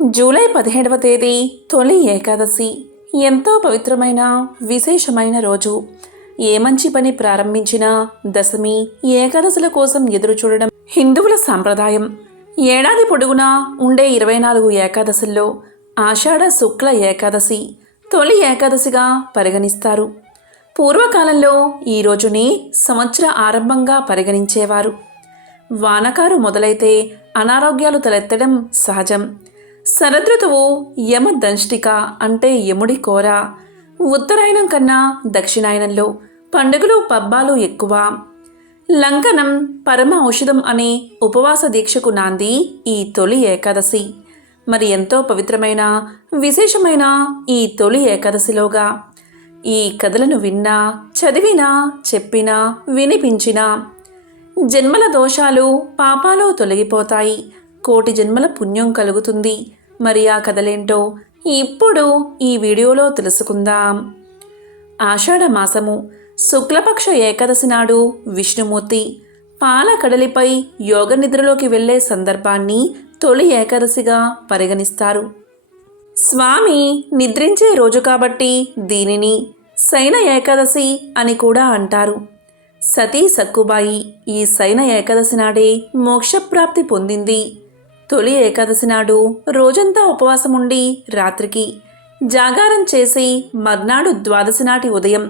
July 17వ తేదీ తొలి ఏకాదశి. ఎంతో పవిత్రమైన విశేషమైన రోజు. ఏ మంచి పని ప్రారంభించినా దశమి ఏకాదశుల కోసం ఎదురు చూడడం హిందువుల సాంప్రదాయం. ఏడాది పొడుగునా ఉండే 24 ఏకాదశుల్లో ఆషాఢ శుక్ల ఏకాదశి తొలి ఏకాదశిగా పరిగణిస్తారు. పూర్వకాలంలో ఈ రోజుని సంవత్సర ఆరంభంగా పరిగణించేవారు. వానకారు మొదలైతే అనారోగ్యాలు తలెత్తడం సహజం. శరదృతువు యమదంష్టిక అంటే యముడి కోర. ఉత్తరాయణం కన్నా దక్షిణాయనంలో పండుగలు పబ్బాలు ఎక్కువ. లంకనం పరమ ఔషధం అనే ఉపవాస దీక్షకు నాంది ఈ తొలి ఏకాదశి. మరి ఎంతో పవిత్రమైన విశేషమైన ఈ తొలి ఏకాదశిలోగా ఈ కథలను విన్నా, చదివినా, చెప్పినా, వినిపించినా జన్మల దోషాలు పాపాలు తొలగిపోతాయి, కోటి జన్మల పుణ్యం కలుగుతుంది. మరి ఆ కథలేంటో ఇప్పుడు ఈ వీడియోలో తెలుసుకుందాం. ఆషాఢ మాసము శుక్లపక్ష ఏకాదశి నాడు విష్ణుమూర్తి పాల కడలిపై యోగ నిద్రలోకి వెళ్లే సందర్భాన్ని తొలి ఏకాదశిగా పరిగణిస్తారు. స్వామి నిద్రించే రోజు కాబట్టి దీనిని శయన ఏకాదశి అని కూడా అంటారు. సతీ సక్కుబాయి ఈ శయన ఏకాదశి నాడే మోక్షప్రాప్తి పొందింది. తొలి ఏకాదశి నాడు రోజంతా ఉపవాసం ఉండి రాత్రికి జాగారం చేసి మర్నాడు ద్వాదశి నాటి ఉదయం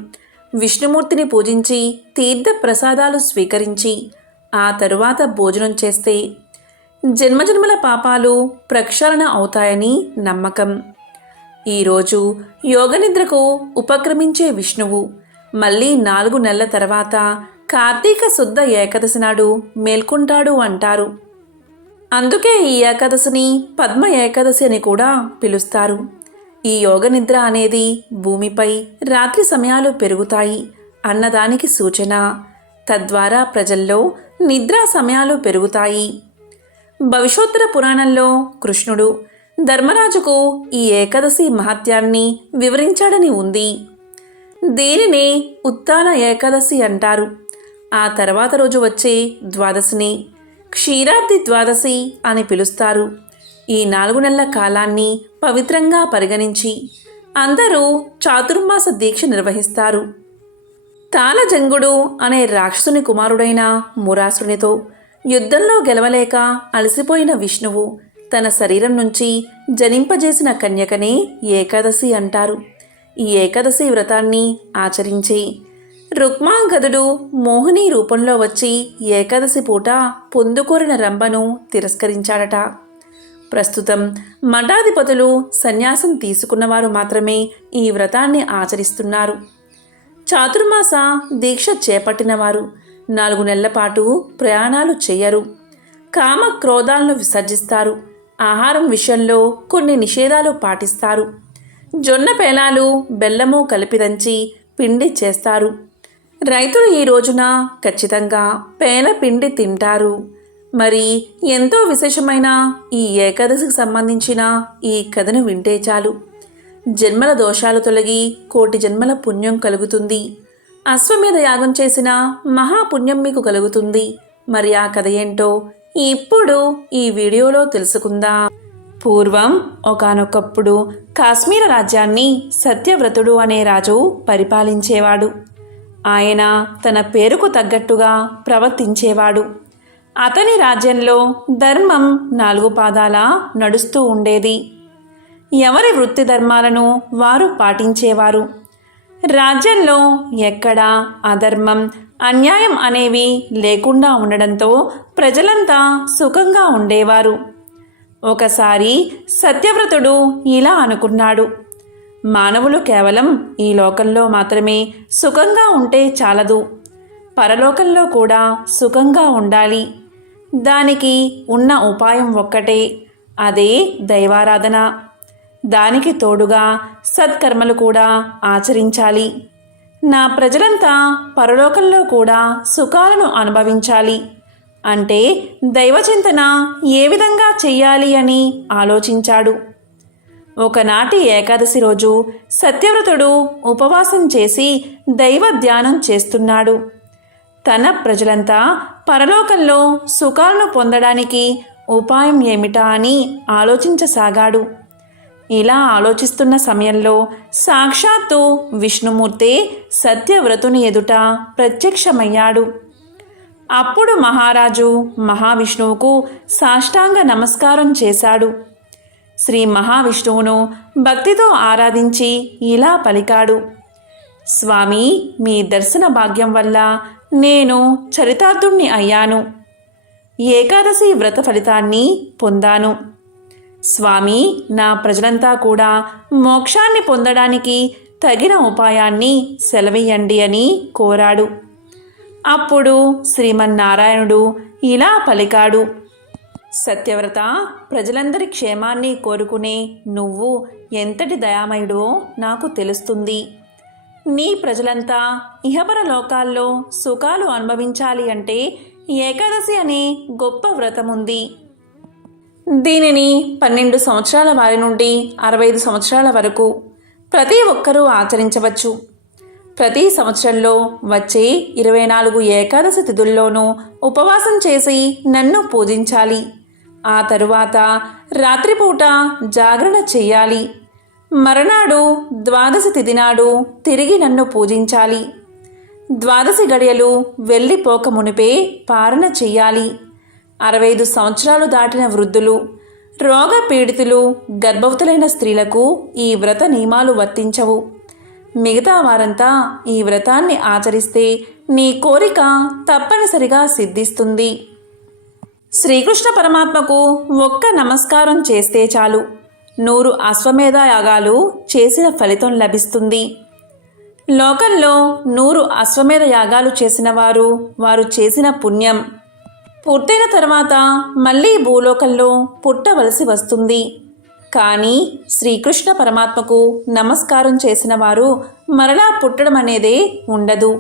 విష్ణుమూర్తిని పూజించి తీర్థ ప్రసాదాలు స్వీకరించి ఆ తరువాత భోజనం చేస్తే జన్మజన్మల పాపాలు ప్రక్షాళన అవుతాయని నమ్మకం. ఈరోజు యోగనిద్రకు ఉపక్రమించే విష్ణువు మళ్ళీ 4 నెలల తర్వాత కార్తీక శుద్ధ ఏకాదశి నాడు మేల్కొంటాడు అంటారు. అందుకే ఈ ఏకాదశిని పద్మ ఏకాదశి అని కూడా పిలుస్తారు. ఈ యోగ నిద్ర అనేది భూమిపై రాత్రి సమయాలు పెరుగుతాయి అన్నదానికి సూచన. తద్వారా ప్రజల్లో నిద్రా సమయాలు పెరుగుతాయి. భవిష్యోత్తర పురాణంలో కృష్ణుడు ధర్మరాజుకు ఈ ఏకాదశి మహత్యాన్ని వివరించాడని ఉంది. దీనినే ఉత్తాన ఏకాదశి అంటారు. ఆ తర్వాత రోజు వచ్చే ద్వాదశిని క్షీరాబ్ది ద్వాదశి అని పిలుస్తారు. ఈ 4 నెలల కాలాన్ని పవిత్రంగా పరిగణించి అందరూ చాతుర్మాస దీక్ష నిర్వహిస్తారు. తాళజంగుడు అనే రాక్షసుని కుమారుడైన మురాసునితో యుద్ధంలో గెలవలేక అలసిపోయిన విష్ణువు తన శరీరం నుంచి జనింపజేసిన కన్యకనే ఏకాదశి అంటారు. ఈ ఏకాదశి వ్రతాన్ని ఆచరించి రుక్మాంగదుడు మోహిని రూపంలో వచ్చి ఏకాదశి పూట పొందుకోరిన రంభను తిరస్కరించాడట. ప్రస్తుతం మఠాధిపతులు సన్యాసం తీసుకున్నవారు మాత్రమే ఈ వ్రతాన్ని ఆచరిస్తున్నారు. చాతుర్మాస దీక్ష చేపట్టినవారు 4 నెలల పాటు ప్రయాణాలు చేయరు. కామ క్రోధాలను విసర్జిస్తారు. ఆహారం విషయంలో కొన్ని నిషేధాలు పాటిస్తారు. జొన్న పేలాలు బెల్లము కలిపి దంచి పిండి చేస్తారు. రైతులు ఈ రోజున ఖచ్చితంగా పేల పిండి తింటారు. మరి ఎంతో విశేషమైన ఈ ఏకాదశికి సంబంధించిన ఈ కథను వింటే చాలు జన్మల దోషాలు తొలగి కోటి జన్మల పుణ్యం కలుగుతుంది. అశ్వమేధ యాగం చేసిన మహాపుణ్యం మీకు కలుగుతుంది. మరి ఆ కథ ఏంటో ఇప్పుడు ఈ వీడియోలో తెలుసుకుందాం. పూర్వం ఒకానొకప్పుడు కాశ్మీర రాజ్యాన్ని సత్యవ్రతుడు అనే రాజు పరిపాలించేవాడు. ఆయన తన పేరుకు తగ్గట్టుగా ప్రవర్తించేవాడు. అతని రాజ్యంలో ధర్మం 4 పాదాల నడుస్తూ ఉండేది. ఎవరి వృత్తి ధర్మాలను వారు పాటించేవారు. రాజ్యంలో ఎక్కడా అధర్మం, అన్యాయం అనేవి లేకుండా ఉండడంతో ప్రజలంతా సుఖంగా ఉండేవారు. ఒకసారి సత్యవ్రతుడు ఇలా అనుకున్నాడు, మానవులు కేవలం ఈ లోకంలో మాత్రమే సుఖంగా ఉంటే చాలదు, పరలోకంలో కూడా సుఖంగా ఉండాలి. దానికి ఉన్న ఉపాయం ఒక్కటే, అదే దైవారాధన. దానికి తోడుగా సత్కర్మలు కూడా ఆచరించాలి. నా ప్రజలంతా పరలోకంలో కూడా సుఖాలను అనుభవించాలి అంటే దైవచింతన ఏ విధంగా చెయ్యాలి అని ఆలోచించాడు. ఒకనాటి ఏకాదశి రోజు సత్యవ్రతుడు ఉపవాసం చేసి దైవ ధ్యానం చేస్తున్నాడు. తన ప్రజలంతా పరలోకంలో సుఖాలను పొందడానికి ఉపాయం ఏమిటా అని ఆలోచించసాగాడు. ఇలా ఆలోచిస్తున్న సమయంలో సాక్షాత్తు విష్ణుమూర్తే సత్యవ్రతుని ఎదుట ప్రత్యక్షమయ్యాడు. అప్పుడు మహారాజు మహావిష్ణువుకు సాష్టాంగ నమస్కారం చేశాడు. శ్రీ మహావిష్ణువును భక్తితో ఆరాధించి ఇలా పలికాడు: స్వామి, మీ దర్శన భాగ్యం వల్ల నేను చరితార్థుణ్ణి అయ్యాను. ఏకాదశి వ్రత ఫలితాన్ని పొందాను. స్వామి, నా ప్రజలంతా కూడా మోక్షాన్ని పొందడానికి తగిన ఉపాయాన్ని సెలవీయండి అని కోరాడు. అప్పుడు శ్రీమన్నారాయణుడు ఇలా పలికాడు: సత్యవ్రత, ప్రజలందరి క్షేమాన్ని కోరుకునే నువ్వు ఎంతటి దయామయుడో నాకు తెలుస్తుంది. నీ ప్రజలంతా ఇహపర లోకాల్లో సుఖాలు అనుభవించాలి అంటే ఏకాదశి అనే గొప్ప వ్రతముంది. దీనిని 12 సంవత్సరాల వారి నుండి 65 సంవత్సరాల వరకు ప్రతి ఒక్కరూ ఆచరించవచ్చు. ప్రతి సంవత్సరంలో వచ్చే 24 ఏకాదశి తిథుల్లోనూ ఉపవాసం చేసి నన్ను పూజించాలి. ఆ తరువాత రాత్రిపూట జాగరణ చెయ్యాలి. మరునాడు ద్వాదశి తిథి నాడు తిరిగి నన్ను పూజించాలి. ద్వాదశి గడియలు వెళ్ళిపోక మునిపే పారణ చెయ్యాలి. 65 సంవత్సరాలు దాటిన వృద్ధులు, రోగ పీడితులు, గర్భవతులైన స్త్రీలకు ఈ వ్రత నియమాలు వర్తించవు. మిగతా వారంతా ఈ వ్రతాన్ని ఆచరిస్తే నీ కోరిక తప్పనిసరిగా సిద్ధిస్తుంది. శ్రీకృష్ణ పరమాత్మకు ఒక్క నమస్కారం చేస్తే చాలు 100 అశ్వమేధ యాగాలు చేసిన ఫలితం లభిస్తుంది. లోకంలో 100 అశ్వమేధ యాగాలు చేసిన వారు చేసిన పుణ్యం పూర్తయిన తర్వాత మళ్ళీ భూలోకంలో పుట్టవలసి వస్తుంది. కానీ శ్రీకృష్ణ పరమాత్మకు నమస్కారం చేసిన వారు మరలా పుట్టడం అనేదే ఉండదు.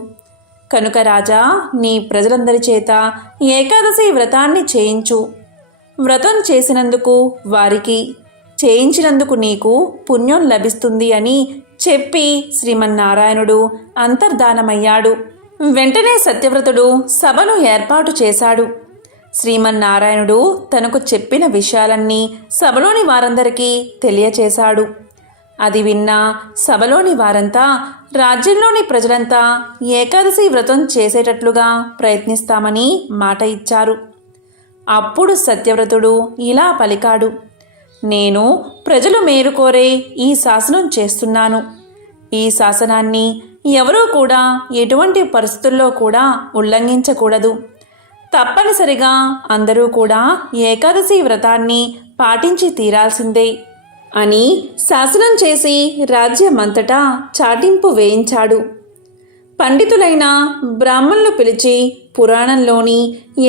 కనుక రాజా, నీ ప్రజలందరి చేత ఏకాదశి వ్రతాన్ని చేయించు. వ్రతం చేసినందుకు వారికి, చేయించినందుకు నీకు పుణ్యం లభిస్తుంది అని చెప్పి శ్రీమన్నారాయణుడు అంతర్ధానమయ్యాడు. వెంటనే సత్యవ్రతుడు సభను ఏర్పాటు చేశాడు. శ్రీమన్నారాయణుడు తనకు చెప్పిన విషయాలన్నీ సభలోని వారందరికీ తెలియచేశాడు. అది విన్న సభలోని వారంతా రాజ్యంలోని ప్రజలంతా ఏకాదశి వ్రతం చేసేటట్లుగా ప్రయత్నిస్తామని మాట ఇచ్చారు. అప్పుడు సత్యవ్రతుడు ఇలా పలికాడు: నేను ప్రజలు మేలుకోరే ఈ శాసనం చేస్తున్నాను. ఈ శాసనాన్ని ఎవరూ కూడా ఎటువంటి పరిస్థితుల్లో కూడా ఉల్లంఘించకూడదు. తప్పనిసరిగా అందరూ కూడా ఏకాదశి వ్రతాన్ని పాటించి తీరాల్సిందే అని శాసనం చేసి రాజ్యమంతటా చాటింపు వేయించాడు. పండితులైన బ్రాహ్మణులు పిలిచి పురాణంలోని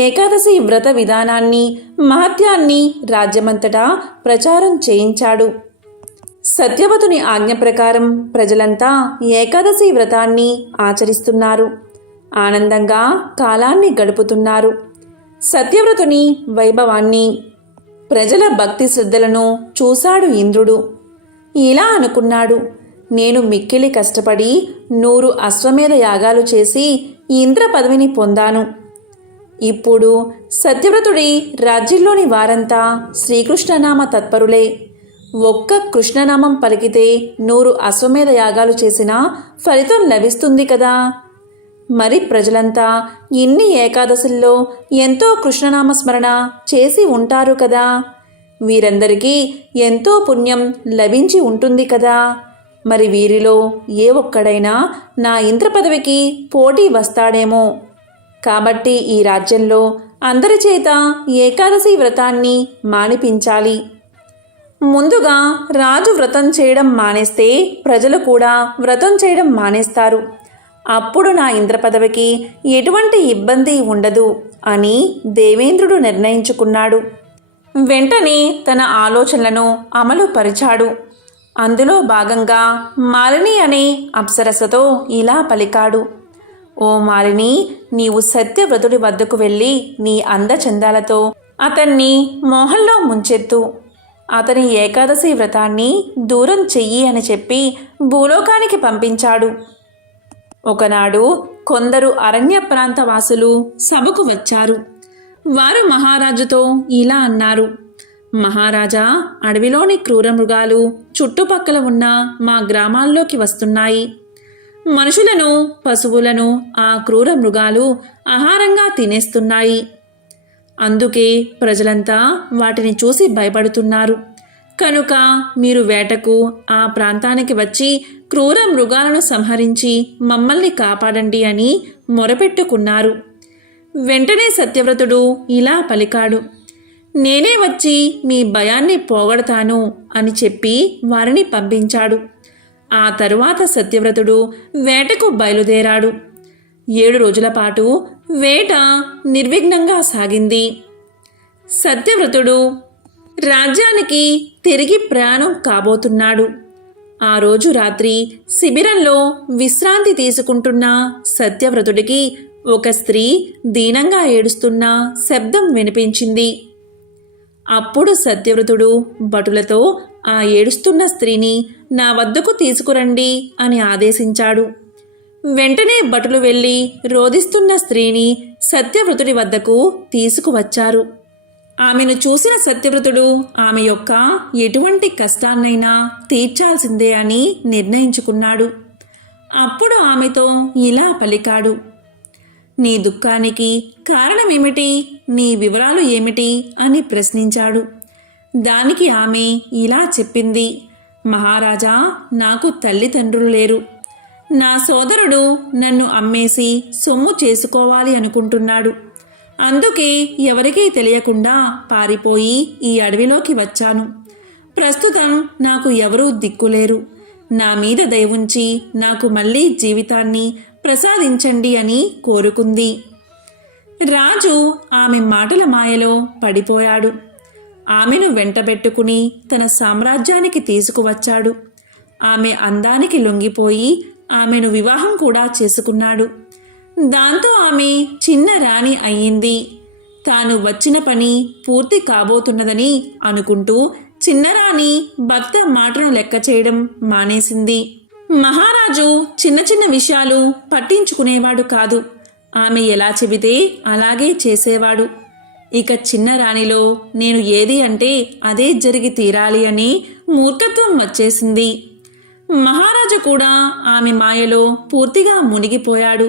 ఏకాదశి వ్రత విధానాన్ని, మహత్యాన్ని రాజ్యమంతటా ప్రచారం చేయించాడు. సత్యవతుని ఆజ్ఞ ప్రకారం ప్రజలంతా ఏకాదశి వ్రతాన్ని ఆచరిస్తున్నారు. ఆనందంగా కాలాన్ని గడుపుతున్నారు. సత్యవ్రతుని వైభవాన్ని, ప్రజల భక్తి శ్రద్ధలను చూశాడు ఇంద్రుడు. ఇలా అనుకున్నాడు: నేను మిక్కిలి కష్టపడి 100 అశ్వమేధ యాగాలు చేసి ఇంద్ర పదవిని పొందాను. ఇప్పుడు సత్యవ్రతుడి రాజ్యంలోని వారంతా శ్రీకృష్ణనామ తత్పరులే. ఒక్క కృష్ణనామం పలికితే 100 అశ్వమేధ యాగాలు చేసినా ఫలితం లభిస్తుంది కదా. మరి ప్రజలంతా ఇన్ని ఏకాదశుల్లో ఎంతో కృష్ణనామస్మరణ చేసి ఉంటారు కదా. వీరందరికీ ఎంతో పుణ్యం లభించి ఉంటుంది కదా. మరి వీరిలో ఏ ఒక్కడైనా నా ఇంద్ర పదవికి పోటీ వస్తాడేమో. కాబట్టి ఈ రాజ్యంలో అందరి చేత ఏకాదశి వ్రతాన్ని మానిపించాలి. ముందుగా రాజు వ్రతం చేయడం మానేస్తే ప్రజలు కూడా వ్రతం చేయడం మానేస్తారు. అప్పుడు నా ఇంద్ర పదవికి ఎటువంటి ఇబ్బంది ఉండదు అని దేవేంద్రుడు నిర్ణయించుకున్నాడు. వెంటనే తన ఆలోచనలను అమలు పరిచాడు. అందులో భాగంగా మాలిని అనే అప్సరసతో ఇలా పలికాడు: ఓ మాలిని, నీవు సత్యవ్రతుడి వద్దకు వెళ్ళి నీ అందచందాలతో అతన్ని మోహంలో ముంచెత్తు. అతని ఏకాదశి వ్రతాన్ని దూరం చెయ్యి అని చెప్పి భూలోకానికి పంపించాడు. ఒకనాడు కొందరు అరణ్య ప్రాంతవాసులు సభకు వచ్చారు. వారు మహారాజుతో ఇలా అన్నారు. మహారాజా, అడవిలోని క్రూర మృగాలు చుట్టుపక్కల ఉన్న మా గ్రామాల్లోకి వస్తున్నాయి. మనుషులను, పశువులను ఆ క్రూర మృగాలు ఆహారంగా తినేస్తున్నాయి. అందుకే ప్రజలంతా వాటిని చూసి భయపడుతున్నారు. కనుక మీరు వేటకు ఆ ప్రాంతానికి వచ్చి క్రూర మృగాలను సంహరించి మమ్మల్ని కాపాడండి అని మొరపెట్టుకున్నారు. వెంటనే సత్యవ్రతుడు ఇలా పలికాడు. నేనే వచ్చి మీ భయాన్ని పోగొడతాను అని చెప్పి వారిని పంపించాడు. ఆ తరువాత సత్యవ్రతుడు వేటకు బయలుదేరాడు. 7 రోజుల పాటు వేట నిర్విఘ్నంగా సాగింది. సత్యవ్రతుడు రాజ్యానికి తిరిగి ప్రయాణం కాబోతున్నాడు. ఆ రోజు రాత్రి శిబిరంలో విశ్రాంతి తీసుకుంటున్న సత్యవ్రతుడికి ఒక స్త్రీ దీనంగా ఏడుస్తున్న శబ్దం వినిపించింది. అప్పుడు సత్యవ్రతుడు భటులతో ఆ ఏడుస్తున్న స్త్రీని నా వద్దకు తీసుకురండి అని ఆదేశించాడు. వెంటనే భటులు వెళ్ళి రోదిస్తున్న స్త్రీని సత్యవ్రతుడి వద్దకు తీసుకువచ్చారు. ఆమెను చూసిన సత్యవ్రతుడు ఆమె యొక్క ఎటువంటి కష్టాన్నైనా తీర్చాల్సిందే అని నిర్ణయించుకున్నాడు. అప్పుడు ఆమెతో ఇలా పలికాడు. నీ దుఃఖానికి కారణమేమిటి? నీ వివరాలు ఏమిటి అని ప్రశ్నించాడు. దానికి ఆమె ఇలా చెప్పింది. మహారాజా, నాకు తల్లిదండ్రులు లేరు. నా సోదరుడు నన్ను అమ్మేసి సొమ్ము చేసుకోవాలి అనుకుంటున్నాడు. అందుకే ఎవరికీ తెలియకుండా పారిపోయి ఈ అడవిలోకి వచ్చాను. ప్రస్తుతం నాకు ఎవరూ దిక్కులేరు. నా మీద దయ ఉంచి నాకు మళ్ళీ జీవితాన్ని ప్రసాదించండి అని కోరుకుంది. రాజు ఆమె మాటల మాయలో పడిపోయాడు. ఆమెను వెంటబెట్టుకుని తన సామ్రాజ్యానికి తీసుకువచ్చాడు. ఆమె అందానికి లొంగిపోయి ఆమెను వివాహం కూడా చేసుకున్నాడు. దాంతో ఆమె చిన్న రాణి అయ్యింది. తాను వచ్చిన పని పూర్తి కాబోతున్నదని అనుకుంటూ చిన్నరాణి భర్త మాటను లెక్క చేయడం మానేసింది. మహారాజు చిన్న చిన్న విషయాలు పట్టించుకునేవాడు కాదు. ఆమె ఎలా చెబితే అలాగే చేసేవాడు. ఇక చిన్న రాణిలో నేను ఏది అంటే అదే జరిగి తీరాలి అని మూర్ఖత్వం వచ్చేసింది. మహారాజు కూడా ఆమె మాయలో పూర్తిగా మునిగిపోయాడు.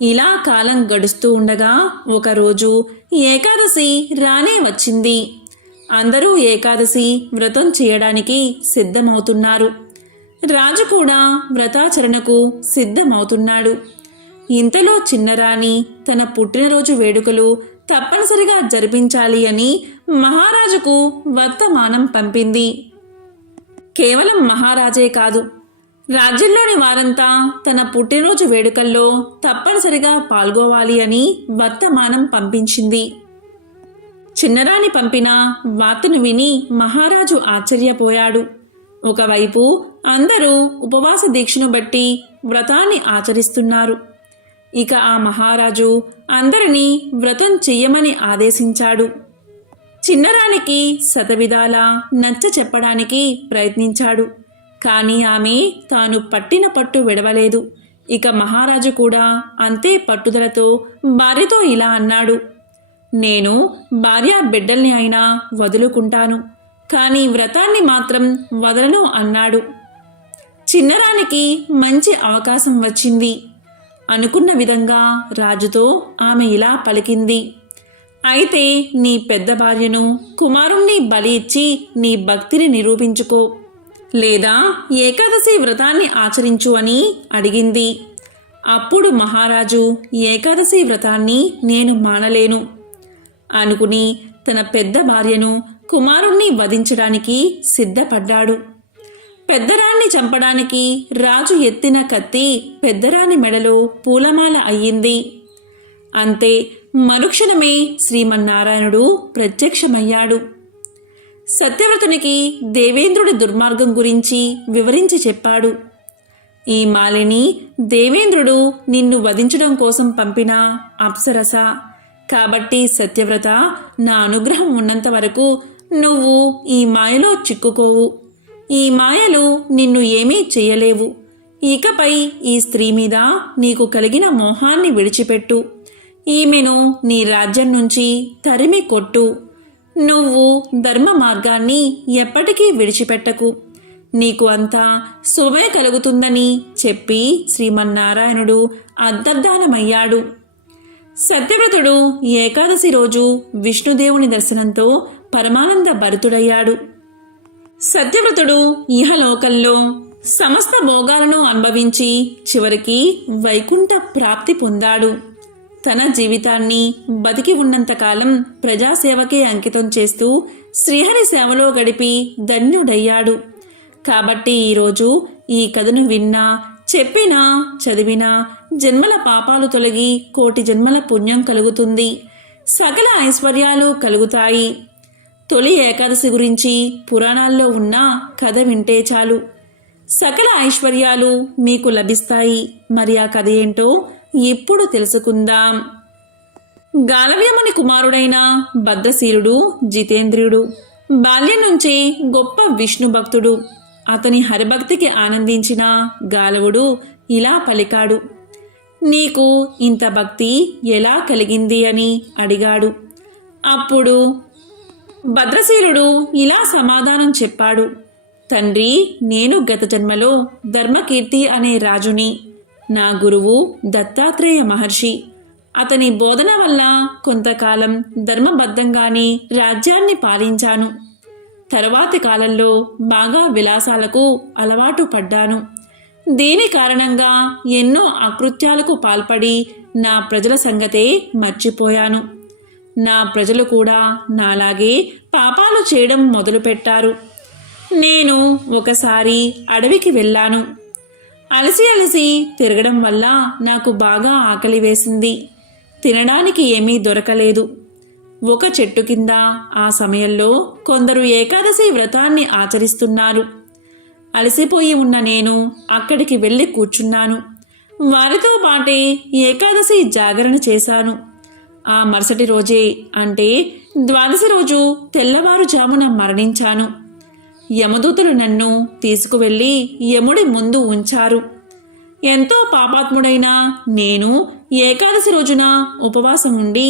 ఇలా కాలం గడుస్తూ ఉండగా ఒకరోజు ఏకాదశి రానే వచ్చింది. అందరూ ఏకాదశి వ్రతం చేయడానికి సిద్ధమవుతున్నారు. రాజు కూడా వ్రతాచరణకు సిద్ధమవుతున్నాడు. ఇంతలో చిన్నరాణి తన పుట్టినరోజు వేడుకలు తప్పనిసరిగా జరిపించాలి అని మహారాజుకు వర్తమానం పంపింది. కేవలం మహారాజే కాదు, రాజ్యంలోని వారంతా తన పుట్టినరోజు వేడుకల్లో తప్పనిసరిగా పాల్గొవాలి అని వర్తమానం పంపించింది. చిన్నరాణి పంపిన వార్తను విని మహారాజు ఆశ్చర్యపోయాడు. ఒకవైపు అందరూ ఉపవాస దీక్షను బట్టి వ్రతాన్ని ఆచరిస్తున్నారు. ఇక ఆ మహారాజు అందరినీ వ్రతం చెయ్యమని ఆదేశించాడు. చిన్నరానికి శతవిధాలా నచ్చ చెప్పడానికి ప్రయత్నించాడు. కానీ ఆమె తాను పట్టిన పట్టు విడవలేదు. ఇక మహారాజు కూడా అంతే పట్టుదలతో భార్యతో ఇలా అన్నాడు. నేను భార్య బిడ్డల్ని అయినా వదులుకుంటాను, కానీ వ్రతాన్ని మాత్రం వదలను అన్నాడు. చిన్నరానికి మంచి అవకాశం వచ్చింది. అనుకున్న విధంగా రాజుతో ఆమె ఇలా పలికింది. అయితే నీ పెద్ద భార్యను, కుమారుణ్ణి బలి ఇచ్చి నీ భక్తిని నిరూపించుకో, లేదా ఏకాదశి వ్రతాన్ని ఆచరించు అని అడిగింది. అప్పుడు మహారాజు ఏకాదశి వ్రతాన్ని నేను మానలేను అనుకుని తన పెద్ద భార్యను, కుమారుణ్ణి వధించడానికి సిద్ధపడ్డాడు. పెద్దరాణ్ణి చంపడానికి రాజు ఎత్తిన కత్తి పెద్దరాణి మెడలో పూలమాల అయ్యింది. అంతే, మరుక్షణమే శ్రీమన్నారాయణుడు ప్రత్యక్షమయ్యాడు. సత్యవ్రతునికి దేవేంద్రుడి దుర్మార్గం గురించి వివరించి చెప్పాడు. ఈ మాలిని దేవేంద్రుడు నిన్ను వధించడం కోసం పంపిన అప్సరస. కాబట్టి సత్యవ్రత, నా అనుగ్రహం ఉన్నంత వరకు నువ్వు ఈ మాయలో చిక్కుకోవు. ఈ మాయలు నిన్ను ఏమీ చేయలేవు. ఇకపై ఈ స్త్రీ మీద నీకు కలిగిన మోహాన్ని విడిచిపెట్టు. ఈమెను నీ రాజ్యం నుంచి తరిమి కొట్టు. నువ్వు ధర్మ మార్గాన్ని ఎప్పటికీ విడిచిపెట్టకు. నీకు అంతా శుభమే కలుగుతుందని చెప్పి శ్రీమన్నారాయణుడు అంతర్ధానమయ్యాడు. సత్యవ్రతుడు ఏకాదశి రోజు విష్ణుదేవుని దర్శనంతో పరమానంద భరితుడయ్యాడు. సత్యవ్రతుడు ఇహలోకంలో సమస్త భోగాలను అనుభవించి చివరికి వైకుంఠ ప్రాప్తి పొందాడు. తన జీవితాన్ని బతికి ఉన్నంతకాలం ప్రజాసేవకే అంకితం చేస్తూ శ్రీహరి సేవలో గడిపి ధన్యుడయ్యాడు. కాబట్టి ఈరోజు ఈ కథను విన్నా, చెప్పినా, చదివినా జన్మల పాపాలు తొలగి కోటి జన్మల పుణ్యం కలుగుతుంది, సకల ఐశ్వర్యాలు కలుగుతాయి. తొలి ఏకాదశి గురించి పురాణాల్లో ఉన్న కథ వింటే చాలు, సకల ఐశ్వర్యాలు మీకు లభిస్తాయి. మరి ఆ కథ ఏంటో ఇప్పుడు తెలుసుకుందాం. గాలవ్యముని కుమారుడైన భద్రశీలుడు జితేంద్రియుడు బాల్యం నుంచే గొప్ప విష్ణు భక్తుడు. అతని హరిభక్తికి ఆనందించిన గాలవుడు ఇలా పలికాడు. నీకు ఇంత భక్తి ఎలా కలిగింది అని అడిగాడు. అప్పుడు భద్రశీలుడు ఇలా సమాధానం చెప్పాడు. తండ్రి, నేను గత జన్మలో ధర్మకీర్తి అనే రాజుని. నా గురువు దత్తాత్రేయ మహర్షి. అతని బోధన వల్ల కొంతకాలం ధర్మబద్ధంగానే రాజ్యాన్ని పాలించాను. తరువాతి కాలంలో బాగా విలాసాలకు అలవాటు పడ్డాను. దీని కారణంగా ఎన్నో అకృత్యాలకు పాల్పడి నా ప్రజల సంగతే మర్చిపోయాను. నా ప్రజలు కూడా నాలాగే పాపాలు చేయడం మొదలుపెట్టారు. నేను ఒకసారి అడవికి వెళ్ళాను. అలసి తిరగడం వల్ల నాకు బాగా ఆకలి వేసింది. తినడానికి ఏమీ దొరకలేదు. ఒక చెట్టు కింద ఆ సమయంలో కొందరు ఏకాదశి వ్రతాన్ని ఆచరిస్తున్నారు. అలసిపోయి ఉన్న నేను అక్కడికి వెళ్ళి కూర్చున్నాను. వారితో పాటే ఏకాదశి జాగరణ చేశాను. ఆ మరుసటి రోజే అంటే ద్వాదశి రోజు తెల్లవారుజామున మరణించాను. యమదూతలు నన్ను తీసుకువెళ్ళి యముడి ముందు ఉంచారు. ఎంతో పాపాత్ముడైన నేను ఏకాదశి రోజున ఉపవాసం ఉండి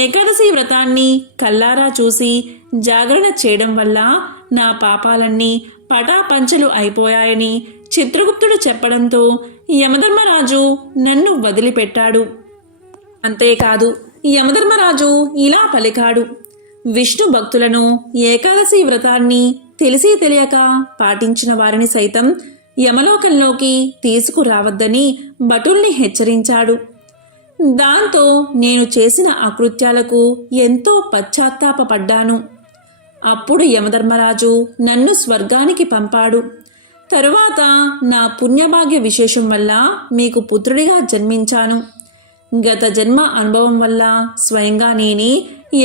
ఏకాదశి వ్రతాన్ని కల్లారా చూసి జాగరణ చేయడం వల్ల నా పాపాలన్నీ పటాపంచలు అయిపోయాయని చిత్రగుప్తుడు చెప్పడంతో యమధర్మరాజు నన్ను వదిలిపెట్టాడు. అంతేకాదు, యమధర్మరాజు ఇలా పలికాడు. విష్ణు భక్తులను ఏకాదశి వ్రతాన్ని తెలిసి తెలియక పాటించిన వారిని సైతం యమలోకంలోకి తీసుకురావద్దని భటుల్ని హెచ్చరించాడు. దాంతో నేను చేసిన అకృత్యాలకు ఎంతో పశ్చాత్తాపపడ్డాను. అప్పుడు యమధర్మరాజు నన్ను స్వర్గానికి పంపాడు. తరువాత నా పుణ్యభాగ్య విశేషం వల్ల మీకు పుత్రుడిగా జన్మించాను. గత జన్మ అనుభవం వల్ల స్వయంగా నేనే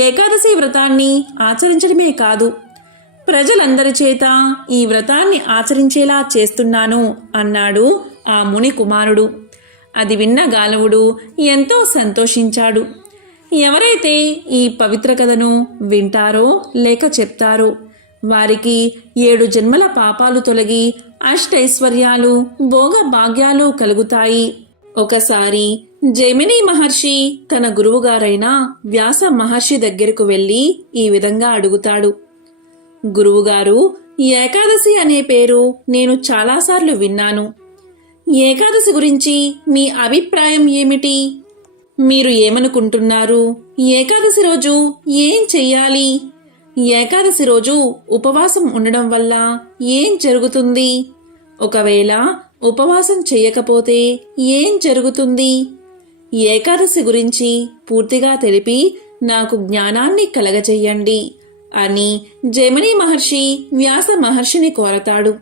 ఏకాదశి వ్రతాన్ని ఆచరించడమే కాదు, ప్రజలందరి చేత ఈ వ్రతాన్ని ఆచరించేలా చేస్తున్నాను అన్నాడు ఆ ముని కుమారుడు. అది విన్న గాలవుడు ఎంతో సంతోషించాడు. ఎవరైతే ఈ పవిత్ర కథను వింటారో లేక చెప్తారో వారికి 7 జన్మల పాపాలు తొలగి అష్టైశ్వర్యాలు భోగ భాగ్యాలు కలుగుతాయి. ఒకసారి జైమిని మహర్షి తన గురువుగారైన వ్యాస మహర్షి దగ్గరకు వెళ్ళి ఈ విధంగా అడుగుతాడు. గురువుగారు, ఏకాదశి అనే పేరు నేను చాలాసార్లు విన్నాను. ఏకాదశి గురించి మీ అభిప్రాయం ఏమిటి? మీరు ఏమనుకుంటున్నారు? ఏకాదశి రోజు ఏం చెయ్యాలి? ఏకాదశి రోజు ఉపవాసం ఉండడం వల్ల ఏం జరుగుతుంది? ఒకవేళ ఉపవాసం చేయకపోతే ఏం జరుగుతుంది? ఏకాదశి గురించి పూర్తిగా తెలిపి నాకు జ్ఞానాన్ని కలగజేయండి అని జైమిని మహర్షి వ్యాస మహర్షిని కోరతాడు.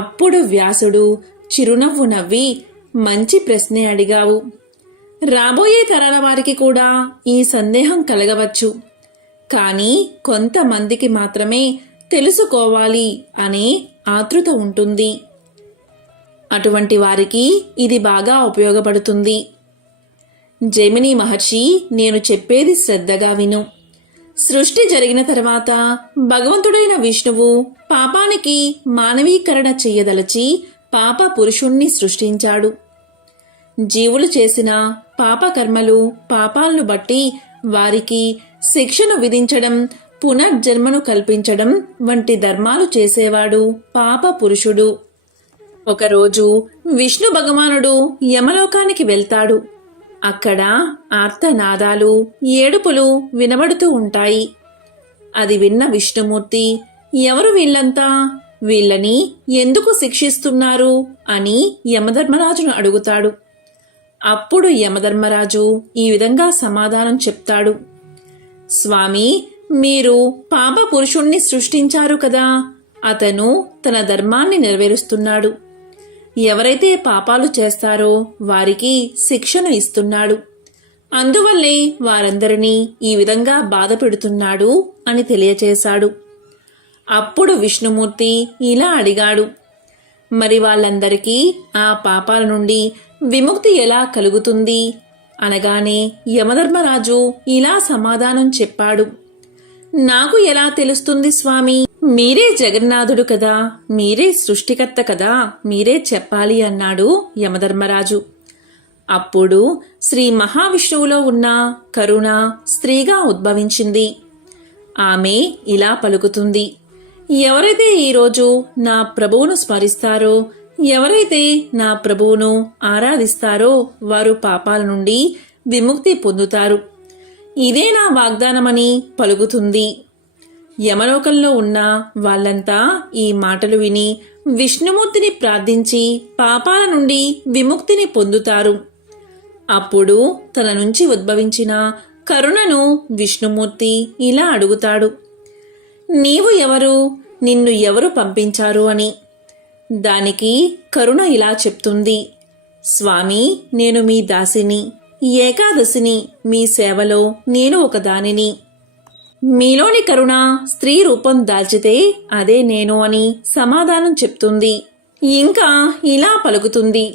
అప్పుడు వ్యాసుడు చిరునవ్వు నవ్వి, మంచి ప్రశ్నే అడిగావు. రాబోయే తరాల వారికి కూడా ఈ సందేహం కలగవచ్చు. కానీ కొంతమందికి మాత్రమే తెలుసుకోవాలి అనే ఆతృత ఉంటుంది. అటువంటి వారికి ఇది బాగా ఉపయోగపడుతుంది. జైమిని మహర్షి, నేను చెప్పేది శ్రద్ధగా విను. సృష్టి జరిగిన తర్వాత భగవంతుడైన విష్ణువు పాపానికి మానవీకరణ చెయ్యదలచి పాప పురుషుణ్ణి సృష్టించాడు. జీవులు చేసిన పాపకర్మలు పాపాలను బట్టి వారికి శిక్షను విధించడం, పునర్జన్మను కల్పించడం వంటి ధర్మాలు చేసేవాడు పాప పురుషుడు. ఒకరోజు విష్ణు భగవానుడు యమలోకానికి వెళ్తాడు. అక్కడ ఆర్తనాదాలు, ఏడుపులు వినబడుతూ ఉంటాయి. అది విన్న విష్ణుమూర్తి, ఎవరు వీళ్ళంతా, వీళ్ళని ఎందుకు శిక్షిస్తున్నారు అని యమధర్మరాజును అడుగుతాడు. అప్పుడు యమధర్మరాజు ఈ విధంగా సమాధానం చెప్తాడు. స్వామి, మీరు పాప పురుషుణ్ణి సృష్టించారు కదా, అతను తన ధర్మాన్ని నెరవేరుస్తున్నాడు. ఎవరైతే పాపాలు చేస్తారో వారికి శిక్షను ఇస్తున్నాడు. అందువల్లే వారందరినీ ఈ విధంగా బాధ పెడుతున్నాడు అని తెలియచేశాడు. అప్పుడు విష్ణుమూర్తి ఇలా అడిగాడు, మరి వాళ్ళందరికీ ఆ పాపాల నుండి విముక్తి ఎలా కలుగుతుంది? అనగానే యమధర్మరాజు ఇలా సమాధానం చెప్పాడు. నాకు ఎలా తెలుస్తుంది స్వామి? మీరే జగన్నాథుడు కదా, మీరే సృష్టికర్త కదా, మీరే చెప్పాలి అన్నాడు యమధర్మరాజు. అప్పుడు శ్రీ మహావిష్ణువులో ఉన్న కరుణ స్త్రీగా ఉద్భవించింది. ఆమె ఇలా పలుకుతుంది, ఎవరైతే ఈరోజు నా ప్రభువును స్మరిస్తారో, ఎవరైతే నా ప్రభువును ఆరాధిస్తారో వారు పాపాల నుండి విముక్తి పొందుతారు. ఇదే నా వాగ్దానమని పలుకుతుంది. యమలోకంలో ఉన్న వాళ్ళంతా ఈ మాటలు విని విష్ణుమూర్తిని ప్రార్థించి పాపాల నుండి విముక్తిని పొందుతారు. అప్పుడు తన నుంచి ఉద్భవించిన కరుణను విష్ణుమూర్తి ఇలా అడుగుతాడు, నీవు ఎవరు? నిన్ను ఎవరు పంపించారు అని. దానికి కరుణ ఇలా చెప్తుంది, స్వామి, నేను మీ దాసిని, ఏకాదశిని, మీ సేవలో నేను ఒక దానిని. మీలోని కరుణ స్త్రీ రూపం దాల్చితే అదే నేను అని సమాధానం చెప్తుంది. ఇంకా ఇలా పలుకుతుంది,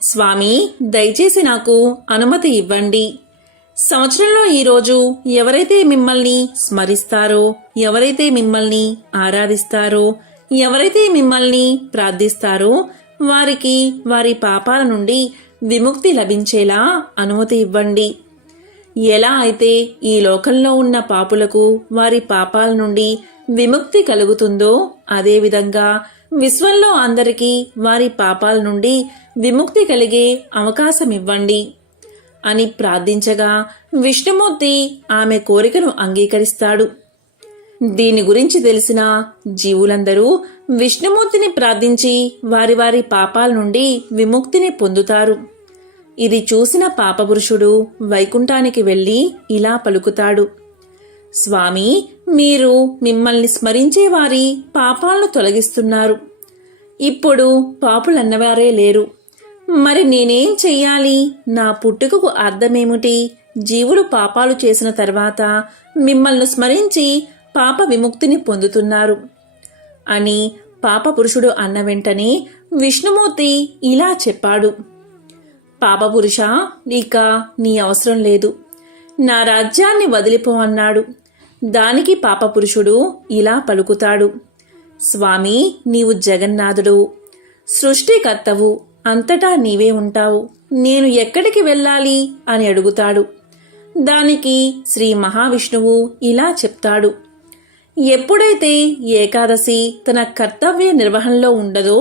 స్వామి, దయచేసి నాకు అనుమతి ఇవ్వండి. సంవత్సరంలో ఈరోజు ఎవరైతే మిమ్మల్ని స్మరిస్తారో, ఎవరైతే మిమ్మల్ని ఆరాధిస్తారో, ఎవరైతే మిమ్మల్ని ప్రార్థిస్తారో వారికి వారి పాపాల నుండి విముక్తి లభించేలా అనుమతి ఇవ్వండి. ఎలా అయితే ఈ లోకంలో ఉన్న పాపులకు వారి పాపాల నుండి విముక్తి కలుగుతుందో అదేవిధంగా విశ్వంలో అందరికీ వారి పాపాల నుండి విముక్తి కలిగే అవకాశం ఇవ్వండి అని ప్రార్థించగా విష్ణుమూర్తి ఆమె కోరికను అంగీకరిస్తాడు. దీని గురించి తెలిసిన జీవులందరూ విష్ణుమూర్తిని ప్రార్థించి వారి వారి పాపాల నుండి విముక్తిని పొందుతారు. ఇది చూసిన పాపపురుషుడు వైకుంఠానికి వెళ్లి ఇలా పలుకుతాడు, స్వామి, మీరు మిమ్మల్ని స్మరించే వారి పాపాలను తొలగిస్తున్నారు. ఇప్పుడు పాపులన్నవారే లేరు. మరి నేనేం చెయ్యాలి? నా పుట్టుకకు అర్థమేమిటి? జీవులు పాపాలు చేసిన తర్వాత మిమ్మల్ని స్మరించి పాప విముక్తిని పొందుతున్నారు అని పాపపురుషుడు అన్న వెంటనే విష్ణుమూర్తి ఇలా చెప్పాడు, పాపపురుష, ఇక నీ అవసరం లేదు, నా రాజ్యాన్ని వదిలిపో అన్నాడు. దానికి పాపపురుషుడు ఇలా పలుకుతాడు, స్వామి, నీవు జగన్నాథుడు, సృష్టికర్తవు, అంతటా నీవే ఉంటావు, నేను ఎక్కడికి వెళ్ళాలి అని అడుగుతాడు. దానికి శ్రీ మహావిష్ణువు ఇలా చెప్తాడు, ఎప్పుడైతే ఏకాదశి తన కర్తవ్య నిర్వహణలో ఉండదో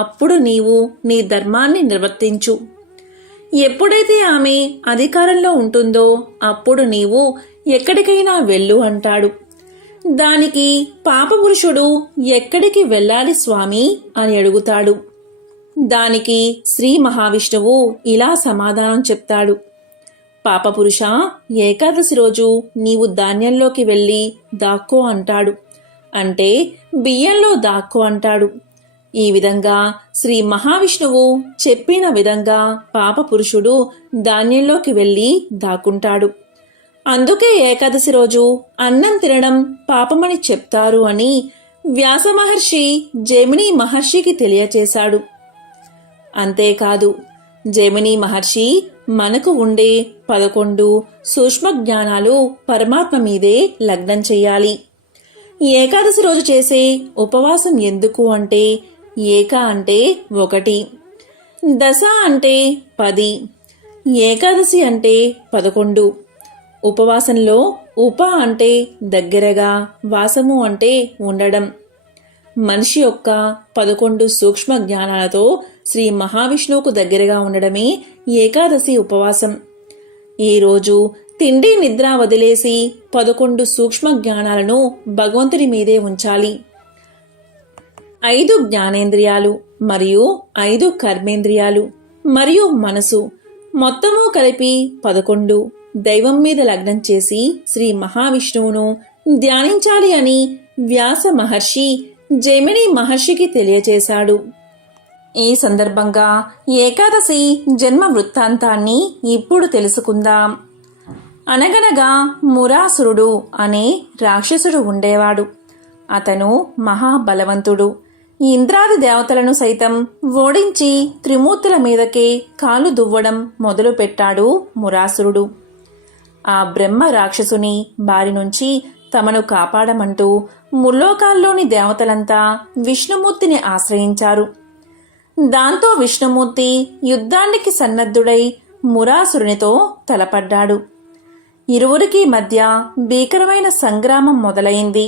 అప్పుడు నీవు నీ ధర్మాన్ని నిర్వర్తించు. ఎప్పుడైతే ఆమె అధికారంలో ఉంటుందో అప్పుడు నీవు ఎక్కడికైనా వెళ్ళు అంటాడు. దానికి పాపపురుషుడు ఎక్కడికి వెళ్ళాలి స్వామి అని అడుగుతాడు. దానికి శ్రీ మహావిష్ణువు ఇలా సమాధానం చెప్తాడు, పాపపురుష, ఏకాదశి రోజు నీవు ధాన్యంలోకి వెళ్ళి దాక్కో అంటాడు. అంటే బియ్యంలో దాక్కో అంటాడు. ఈ విధంగా శ్రీ మహావిష్ణువు చెప్పిన విధంగా పాపపురుషుడు ధాన్యంలోకి వెళ్ళి దాక్కుంటాడు. అందుకే ఏకాదశి రోజు అన్నం తినడం పాపమని చెప్తారు అని వ్యాస మహర్షి జైమిని మహర్షికి తెలియచేశాడు. అంతేకాదు, జైమిని మహర్షి మనకు ఉండే 11 సూక్ష్మ జ్ఞానాలు పరమాత్మ మీదే లగ్నం చెయ్యాలి. ఏకాదశి రోజు చేసే ఉపవాసం ఎందుకు అంటే, ఏక అంటే 1, దశ అంటే 10, ఏకాదశి అంటే 11. ఉపవాసంలో ఉప అంటే దగ్గరగా, వాసము అంటే ఉండడం. మనిషి యొక్క 11 సూక్ష్మ జ్ఞానాలతో శ్రీ మహావిష్ణువుకు దగ్గరగా ఉండడమే ఏకాదశి ఉపవాసం. ఈరోజు తిండి నిద్ర వదిలేసి 11 సూక్ష్మ జ్ఞానాలను భగవంతుని మీదే ఉంచాలి. 5 జ్ఞానేంద్రియాలు మరియు 5 కర్మేంద్రియాలు మరియు మనసు మొత్తము కలిపి 11 దైవం మీద లగ్నం చేసి శ్రీ మహావిష్ణువును ధ్యానించాలి అని వ్యాస మహర్షి జైమిని మహర్షికి తెలియచేశాడు. ఈ సందర్భంగా ఏకాదశి జన్మ వృత్తాంతాన్ని ఇప్పుడు తెలుసుకుందాం. అనగనగా మురాసురుడు అనే రాక్షసుడు ఉండేవాడు. అతను మహాబలవంతుడు. ఇంద్రాది దేవతలను సైతం ఓడించి త్రిమూర్తుల మీదకే కాలు దువ్వడం మొదలుపెట్టాడు మురాసురుడు. ఆ బ్రహ్మ రాక్షసుని బారి నుంచి తమను కాపాడమంటూ ముల్లోకాల్లోని దేవతలంతా విష్ణుమూర్తిని ఆశ్రయించారు. దాంతో విష్ణుమూర్తి యుద్ధానికి సన్నద్ధుడై మురాసురునితో తలపడ్డాడు. ఇరువురికి మధ్య భీకరమైన సంగ్రామం మొదలైంది.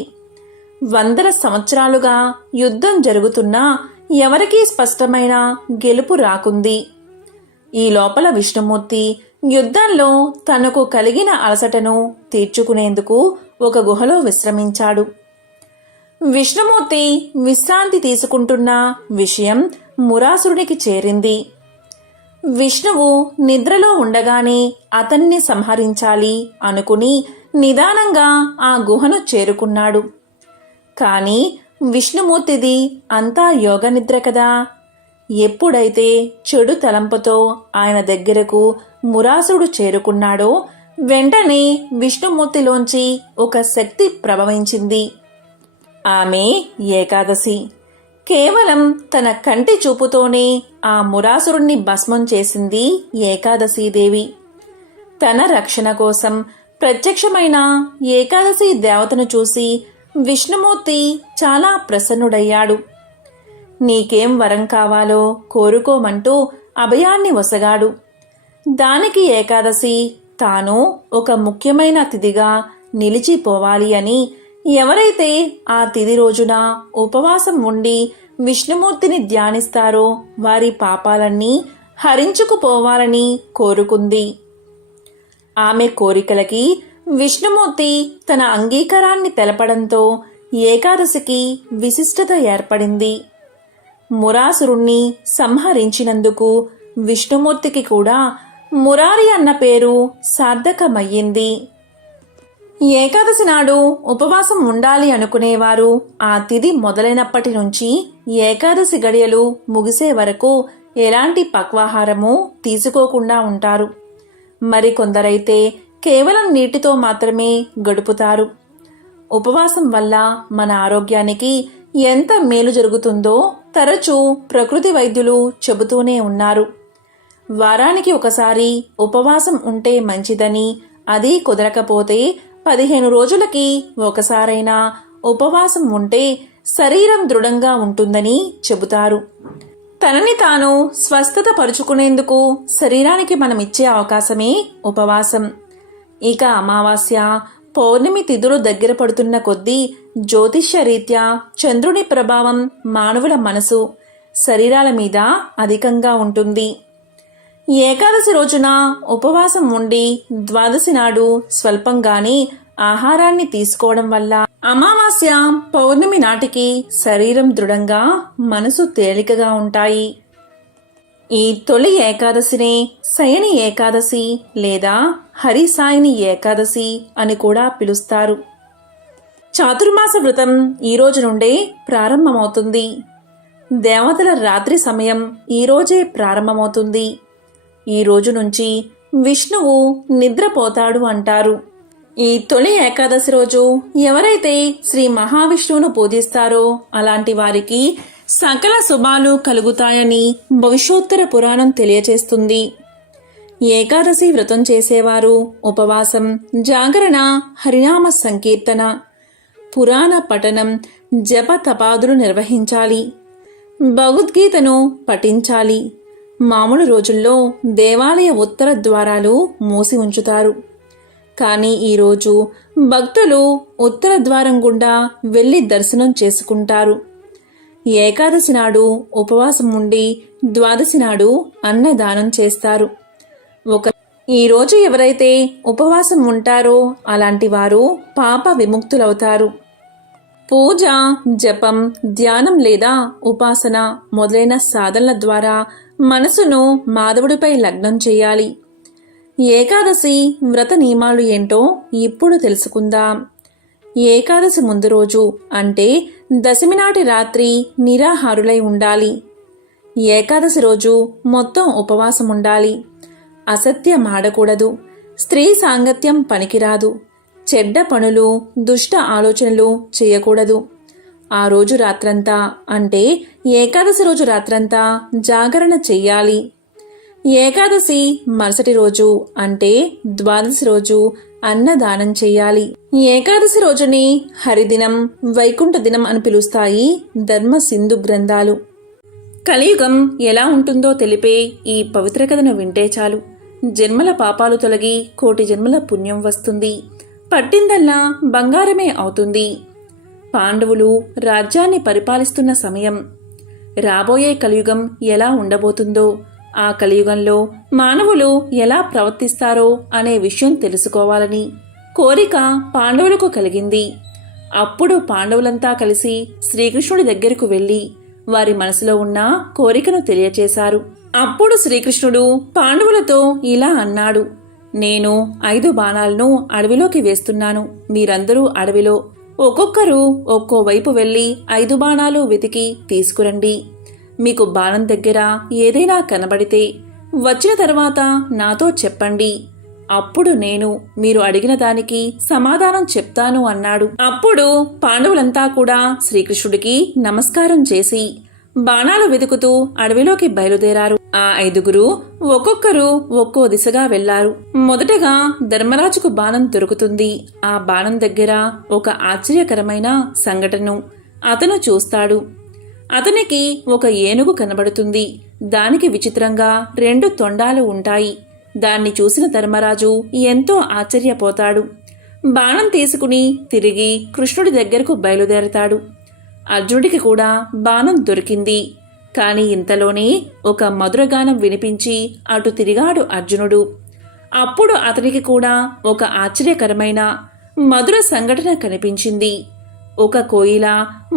100 సంవత్సరాలుగా యుద్ధం జరుగుతున్నా ఎవరికీ స్పష్టమైన గెలుపు రాకుంది. ఈ లోపల విష్ణుమూర్తి యుద్ధంలో తనకు కలిగిన అలసటను తీర్చుకునేందుకు ఒక గుహలో విశ్రమించాడు. విష్ణుమూర్తి విశ్రాంతి తీసుకుంటున్న విషయం మురాసురునికి చేరింది. విష్ణువు నిద్రలో ఉండగానే అతన్ని సంహరించాలి అనుకుని నిదానంగా ఆ గుహను చేరుకున్నాడు. కాని విష్ణుమూర్తిది అంతా యోగ నిద్ర కదా. ఎప్పుడైతే చెడు తలంపుతో ఆయన దగ్గరకు మురాసుడు చేరుకున్నాడో వెంటనే విష్ణుమూర్తిలోంచి ఒక శక్తి ప్రభవించింది. ఆమె ఏకాదశి. కేవలం తన కంటి చూపుతోనే ఆ మురాసురుణ్ణి భస్మం చేసింది ఏకాదశీదేవి. తన రక్షణ కోసం ప్రత్యక్షమైన ఏకాదశి దేవతను చూసి విష్ణుమూర్తి చాలా ప్రసన్నుడయ్యాడు. నీకేం వరం కావాలో కోరుకోమంటూ అభయాన్ని వసగాడు. దానికి ఏకాదశి తాను ఒక ముఖ్యమైన తిథిగా నిలిచిపోవాలి అని, ఎవరైతే ఆ తిథి రోజున ఉపవాసం ఉండి విష్ణుమూర్తిని ధ్యానిస్తారో వారి పాపాలన్నీ హరించుకుపోవాలని కోరుకుంది. ఆమె కోరికలకి విష్ణుమూర్తి తన అంగీకారాన్ని తెలపడంతో ఏకాదశికి విశిష్టత ఏర్పడింది. మురాసురుణ్ణి సంహరించినందుకు విష్ణుమూర్తికి కూడా మురారి అన్న పేరు సార్థకమయ్యింది. ఏకాదశి నాడు ఉపవాసం ఉండాలి అనుకునేవారు ఆ తిథి మొదలైనప్పటి నుంచి ఏకాదశి గడియలు ముగిసే వరకు ఎలాంటి పక్వాహారము తీసుకోకుండా ఉంటారు. మరికొందరైతే కేవలం నీటితో మాత్రమే గడుపుతారు. ఉపవాసం వల్ల మన ఆరోగ్యానికి ఎంత మేలు జరుగుతుందో తరచూ ప్రకృతి వైద్యులు చెబుతూనే ఉన్నారు. వారానికి ఒకసారి ఉపవాసం ఉంటే మంచిదని, అది కుదరకపోతే 15 రోజులకి ఒకసారైనా ఉపవాసం ఉంటే శరీరం దృఢంగా ఉంటుందని చెబుతారు. తనని తాను స్వస్థత పరుచుకునేందుకు శరీరానికి మనం ఇచ్చే అవకాశమే ఉపవాసం. ఇక అమావాస్య, పౌర్ణమి తిథులు దగ్గర పడుతున్న కొద్దీ జ్యోతిష్య రీత్యా చంద్రుని ప్రభావం మానవుల మనసు, శరీరాల మీద అధికంగా ఉంటుంది. ఏకాదశి రోజున ఉపవాసం ఉండి ద్వాదశి నాడు స్వల్పంగానే ఆహారాన్ని తీసుకోవడం వల్ల అమావాస్య, పౌర్ణమి నాటికి శరీరం దృఢంగా, మనసు తేలికగా ఉంటాయి. ఈ తొలి ఏకాదశినే శయని ఏకాదశి లేదా హరిసాయిని ఏకాదశి అని కూడా పిలుస్తారు. చాతుర్మాస వ్రతం ఈ రోజు నుండే ప్రారంభమవుతుంది. దేవతల రాత్రి సమయం ఈ రోజే ప్రారంభమవుతుంది. ఈ రోజు నుంచి విష్ణువు నిద్రపోతాడు అంటారు. ఈ తొలి ఏకాదశి రోజు ఎవరైతే శ్రీ మహావిష్ణువును పూజిస్తారో అలాంటి వారికి సకల శుభాలు కలుగుతాయని భవిష్యోత్తర పురాణం తెలియచేస్తుంది. ఏకాదశి వ్రతం చేసేవారు ఉపవాసం, జాగరణ, హరినామ సంకీర్తన, పురాణ పఠనం, జప తపాదులు నిర్వహించాలి. భగవద్గీతను పఠించాలి. మామూలు రోజుల్లో దేవాలయ ఉత్తర ద్వారాలు మూసి ఉంచుతారు. కానీ ఈరోజు భక్తులు ఉత్తర ద్వారం గుండా వెళ్లి దర్శనం చేసుకుంటారు. ఏకాదశి నాడు ఉపవాసం ఉండి ద్వాదశి నాడు అన్నదానం చేస్తారు. ఈరోజు ఎవరైతే ఉపవాసం ఉంటారో అలాంటి వారు పాప విముక్తులవుతారు. పూజ, జపం, ధ్యానం లేదా ఉపాసన మొదలైన సాధనల ద్వారా మనసును మాధవుడిపై లగ్నం చేయాలి. ఏకాదశి వ్రత నియమాలు ఏంటో ఇప్పుడు తెలుసుకుందాం. ఏకాదశి ముందు రోజు అంటే దశమి నాటి రాత్రి నిరాహారులై ఉండాలి. ఏకాదశి రోజు మొత్తం ఉపవాసం ఉండాలి. అసత్యం ఆడకూడదు. స్త్రీ సాంగత్యం పనికిరాదు. చెడ్డ పనులు, దుష్ట ఆలోచనలు చేయకూడదు. ఆ రోజు రాత్రంతా అంటే ఏకాదశి రోజు రాత్రంతా జాగరణ చెయ్యాలి. ఏకాదశి మరుసటి రోజు అంటే ద్వాదశి రోజు అన్నదానం చెయ్యాలి. ఏకాదశి రోజుని హరిదినం, వైకుంఠ దినం అని పిలుస్తాయి ధర్మ సింధు గ్రంథాలు. కలియుగం ఎలా ఉంటుందో తెలిపే ఈ పవిత్ర కథను వింటే చాలు. జన్మల పాపాలు తొలగి కోటి జన్మల పుణ్యం వస్తుంది. పట్టిందల్లా బంగారమే అవుతుంది. పాండవులు రాజ్యాన్ని పరిపాలిస్తున్న సమయం. రాబోయే కలియుగం ఎలా ఉండబోతుందో, ఆ కలియుగంలో మానవులు ఎలా ప్రవర్తిస్తారో అనే విషయం తెలుసుకోవాలని కోరిక పాండవులకు కలిగింది. అప్పుడు పాండవులంతా కలిసి శ్రీకృష్ణుడి దగ్గరకు వెళ్లి వారి మనసులో ఉన్న కోరికను తెలియచేశారు. అప్పుడు శ్రీకృష్ణుడు పాండవులతో ఇలా అన్నాడు: నేను 5 బాణాలను అడవిలోకి వేస్తున్నాను. మీరందరూ అడవిలో ఒక్కొక్కరు ఒక్కో వైపు వెళ్లి 5 బాణాలు వెతికి తీసుకురండి. మీకు బాణం దగ్గర ఏదైనా కనబడితే వచ్చిన తర్వాత నాతో చెప్పండి. అప్పుడు నేను మీరు అడిగిన దానికి సమాధానం చెప్తాను అన్నాడు. అప్పుడు పాండవులంతా కూడా శ్రీకృష్ణుడికి నమస్కారం చేసి బాణాలు వెతుకుతూ అడవిలోకి బయలుదేరారు. ఆ 5గురు ఒక్కొక్కరు ఒక్కో దిశగా వెళ్లారు. మొదటగా ధర్మరాజుకు బాణం దొరుకుతుంది. ఆ బాణం దగ్గర ఒక ఆశ్చర్యకరమైన సంఘటన అతను చూస్తాడు. అతనికి ఒక ఏనుగు కనబడుతుంది. దానికి విచిత్రంగా 2 తొండాలు ఉంటాయి. దాన్ని చూసిన ధర్మరాజు ఎంతో ఆశ్చర్యపోతాడు. బాణం తీసుకుని తిరిగి కృష్ణుడి దగ్గరకు బయలుదేరతాడు. అర్జునుడికి కూడా బాణం దొరికింది. కాని ఇంతలోనే ఒక మధురగానం వినిపించి అటు తిరిగాడు అర్జునుడు. అప్పుడు అతనికి కూడా ఒక ఆశ్చర్యకరమైన మధుర సంఘటన కనిపించింది. ఒక కోయిల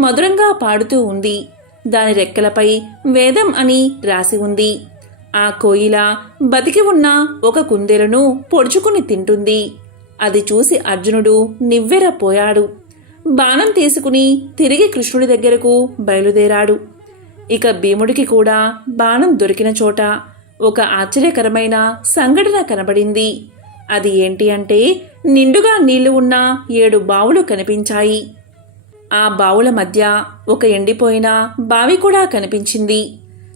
మధురంగా పాడుతూ ఉంది. దాని రెక్కలపై వేదం అని రాసి ఉంది. ఆ కోయిల బతికి ఉన్న ఒక కుందేలును పొడుచుకుని తింటుంది. అది చూసి అర్జునుడు నివ్వెరపోయాడు. బాణం తీసుకుని తిరిగి కృష్ణుడి దగ్గరకు బయలుదేరాడు. ఇక భీముడికి కూడా బాణం దొరికిన చోట ఒక ఆశ్చర్యకరమైన సంఘటన కనబడింది. అది ఏంటి అంటే నిండుగా నీళ్లు ఉన్న 7 బావులు కనిపించాయి. ఆ బావుల మధ్య ఒక ఎండిపోయిన బావి కూడా కనిపించింది.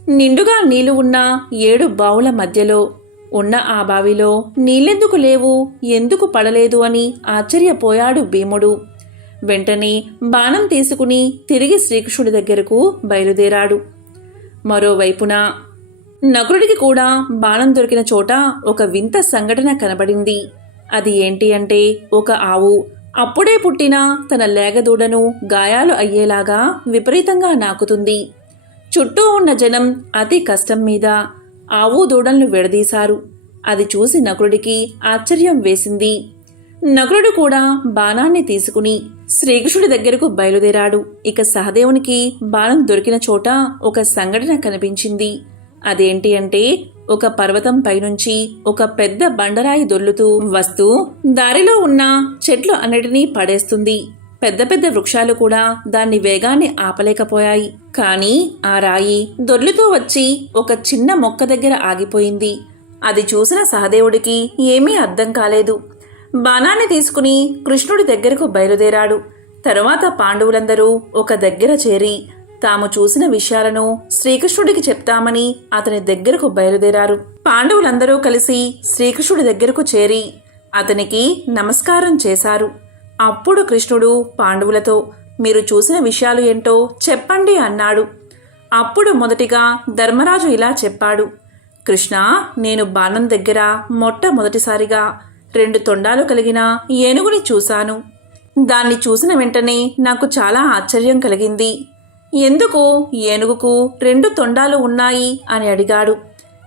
నిండుగా నీళ్లు ఉన్న 7 బావుల మధ్యలో ఉన్న ఆ బావిలో నీళ్ళెందుకు లేవు, ఎందుకు పడలేదు అని ఆశ్చర్యపోయాడు భీముడు. వెంటనే బాణం తీసుకుని తిరిగి శ్రీకృష్ణుడి దగ్గరకు బయలుదేరాడు. మరోవైపున నకులుడికి కూడా బాణం దొరికిన చోట ఒక వింత సంఘటన కనబడింది. అది ఏంటి అంటే ఒక ఆవు అప్పుడే పుట్టిన తన లేగదూడను గాయాలు అయ్యేలాగా విపరీతంగా నాకుతుంది. చుట్టూ ఉన్న జనం అతి కష్టం మీద ఆవు దూడలను విడదీశారు. అది చూసి నకులుడికి ఆశ్చర్యం వేసింది. నకులుడు కూడా బాణాన్ని తీసుకుని శ్రీకృష్ణుడి దగ్గరకు బయలుదేరాడు. ఇక సహదేవునికి బాణం దొరికిన చోట ఒక సంఘటన కనిపించింది. అదేంటి అంటే ఒక పర్వతం పైనుంచి ఒక పెద్ద బండరాయి దొర్లుతూ వస్తూ దారిలో ఉన్న చెట్లు అన్నిటినీ పడేస్తుంది. పెద్ద పెద్ద వృక్షాలు కూడా దాన్ని వేగాన్ని ఆపలేకపోయాయి. కానీ ఆ రాయి దొర్లుతూ వచ్చి ఒక చిన్న మొక్క దగ్గర ఆగిపోయింది. అది చూసిన సహదేవుడికి ఏమీ అర్థం కాలేదు. బాణాన్ని తీసుకుని కృష్ణుడి దగ్గరకు బయలుదేరాడు. తరువాత పాండవులందరూ ఒక దగ్గర చేరి తాము చూసిన విషయాలను శ్రీకృష్ణుడికి చెప్తామని అతని దగ్గరకు బయలుదేరారు. పాండవులందరూ కలిసి శ్రీకృష్ణుడి దగ్గరకు చేరి అతనికి నమస్కారం చేశారు. అప్పుడు కృష్ణుడు పాండవులతో మీరు చూసిన విషయాలు ఏంటో చెప్పండి అన్నాడు. అప్పుడు మొదటిగా ధర్మరాజు ఇలా చెప్పాడు: కృష్ణ, నేను బాణం దగ్గర మొట్టమొదటిసారిగా 2 తొండాలు కలిగిన ఏనుగుని చూశాను. దాన్ని చూసిన వెంటనే నాకు చాలా ఆశ్చర్యం కలిగింది. ఎందుకు ఏనుగుకు 2 తొండాలు ఉన్నాయి అని అడిగాడు.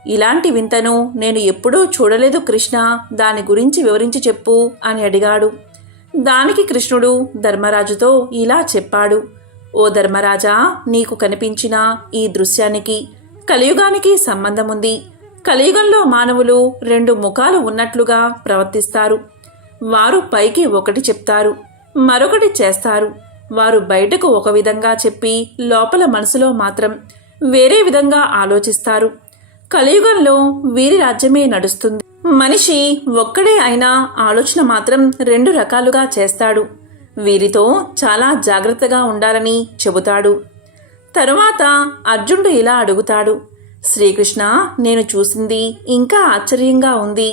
ఇలాంటి వింతను నేను ఎప్పుడూ చూడలేదు కృష్ణ, దాని గురించి వివరించి చెప్పు అని అడిగాడు. దానికి కృష్ణుడు ధర్మరాజుతో ఇలా చెప్పాడు. ఓ ధర్మరాజా, నీకు కనిపించిన ఈ దృశ్యానికి కలియుగానికి సంబంధముంది. కలియుగంలో మానవులు 2 ముఖాలు ఉన్నట్లుగా ప్రవర్తిస్తారు. వారు పైకి ఒకటి చెప్తారు, మరొకటి చేస్తారు. వారు బయటకు ఒక విధంగా చెప్పి లోపల మనసులో మాత్రం వేరే విధంగా ఆలోచిస్తారు. కలియుగంలో వీరి రాజ్యమే నడుస్తుంది. మనిషి ఒక్కడే అయినా ఆలోచన మాత్రం 2 రకాలుగా చేస్తాడు. వీరితో చాలా జాగ్రత్తగా ఉండాలని చెబుతాడు. తరువాత అర్జునుడు ఇలా అడుగుతాడు. శ్రీకృష్ణ, నేను చూసింది ఇంకా ఆశ్చర్యంగా ఉంది.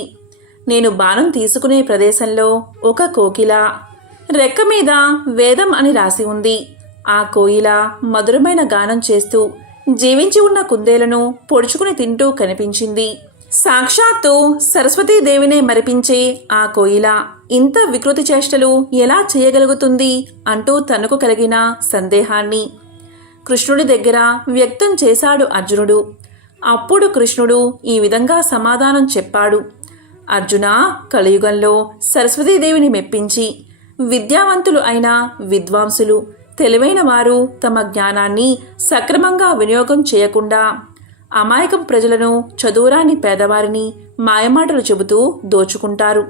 నేను బాణం తీసుకునే ప్రదేశంలో ఒక కోకిల, రెక్క మీద వేదం అని రాసి ఉంది. ఆ కోయిల మధురమైన గానం చేస్తూ జీవించి ఉన్న కుందేలను పొడుచుకుని తింటూ కనిపించింది. సాక్షాత్తు సరస్వతీదేవినే మరిపించే ఆ కోయిల ఇంత వికృతి చేష్టలు ఎలా చేయగలుగుతుంది అంటూ తనకు కలిగిన సందేహాన్ని కృష్ణుడి దగ్గర వ్యక్తం చేశాడు అర్జునుడు. అప్పుడు కృష్ణుడు ఈ విధంగా సమాధానం చెప్పాడు. అర్జున, కలియుగంలో సరస్వతీదేవిని మెప్పించి విద్యావంతులు అయిన విద్వాంసులు, తెలివైన వారు తమ జ్ఞానాన్ని సక్రమంగా వినియోగం చేయకుండా అమాయకపు ప్రజలను, చదువురాని పేదవారిని మాయమాటలు చెబుతూ దోచుకుంటారు